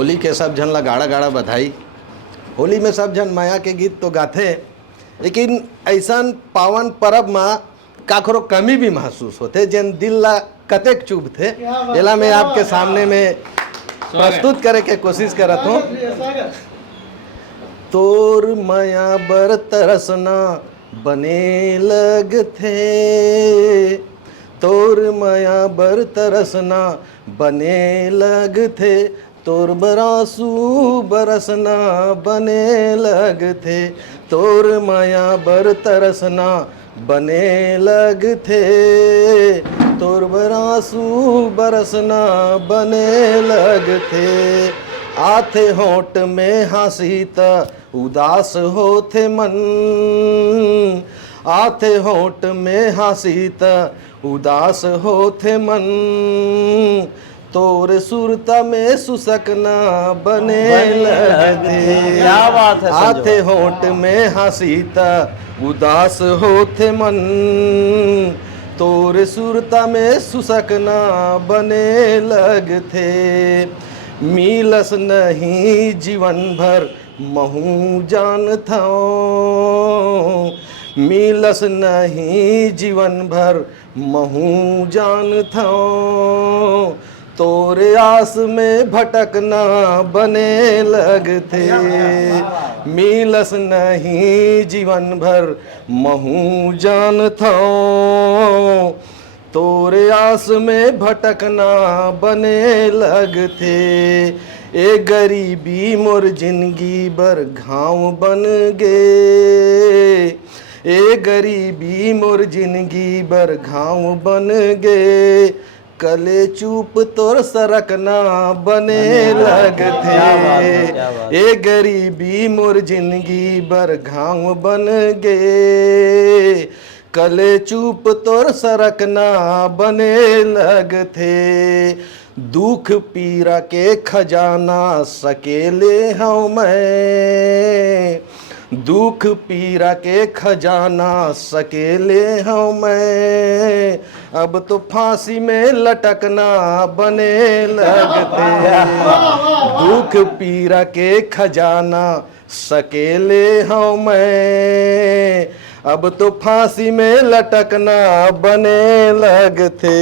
होली के सब जन ला गाड़ा गाड़ा बधाई। होली में सब जन माया के गीत तो गाथे, लेकिन ऐसा पावन परब में काखरो कमी भी महसूस होते जन दिल ला कतेक चुभ थे। एला मैं आपके सामने में प्रस्तुत करे के कोशिश करत हूँ। तोर माया बर तरसना बने लग थे, तोर माया बर तरसना बने लग थे, तोर बरासू बरसना बने लग थे, तोर माया बर तरसना बने लग थे, तोर बरासू बरसना बने लग थे। आथे होंठ में हंसी त उदास होथे मन, आथे होंठ में हंसी त उदास होथे मन, तोर सुरता में सुसकना बने लगते। क्या बात है। आथे होंठ में हंसी त उदास होथे मन, तोर सुरता में सुसकना बने लगते। मिलस नहीं जीवन भर महू जानता, मिलस नहीं जीवन भर महू जानता, तोरे आस में भटकना बने लगते। मिलस नहीं जीवन भर महू जानता, तोरे आस में भटकना बने लगते। ए गरीबी मोर जिंदगी बर घाव बन गे, ए गरीबी मोर जिंदगी बर घाव बन गे, कले चूप तोर सरकना बने लगते। ए गरीबी मोर जिंदगी बर घाव बन गे, कले चूप तोर सरकना बने लगते। दुख पीरा के खजाना सकेले हूँ मैं, दुख पीरा के खजाना सकेले हूँ मैं, अब तो फांसी में लटकना बने लगते। दुख पीरा के खजाना सकेले हूँ मैं, अब तो फांसी में लटकना बने लगते।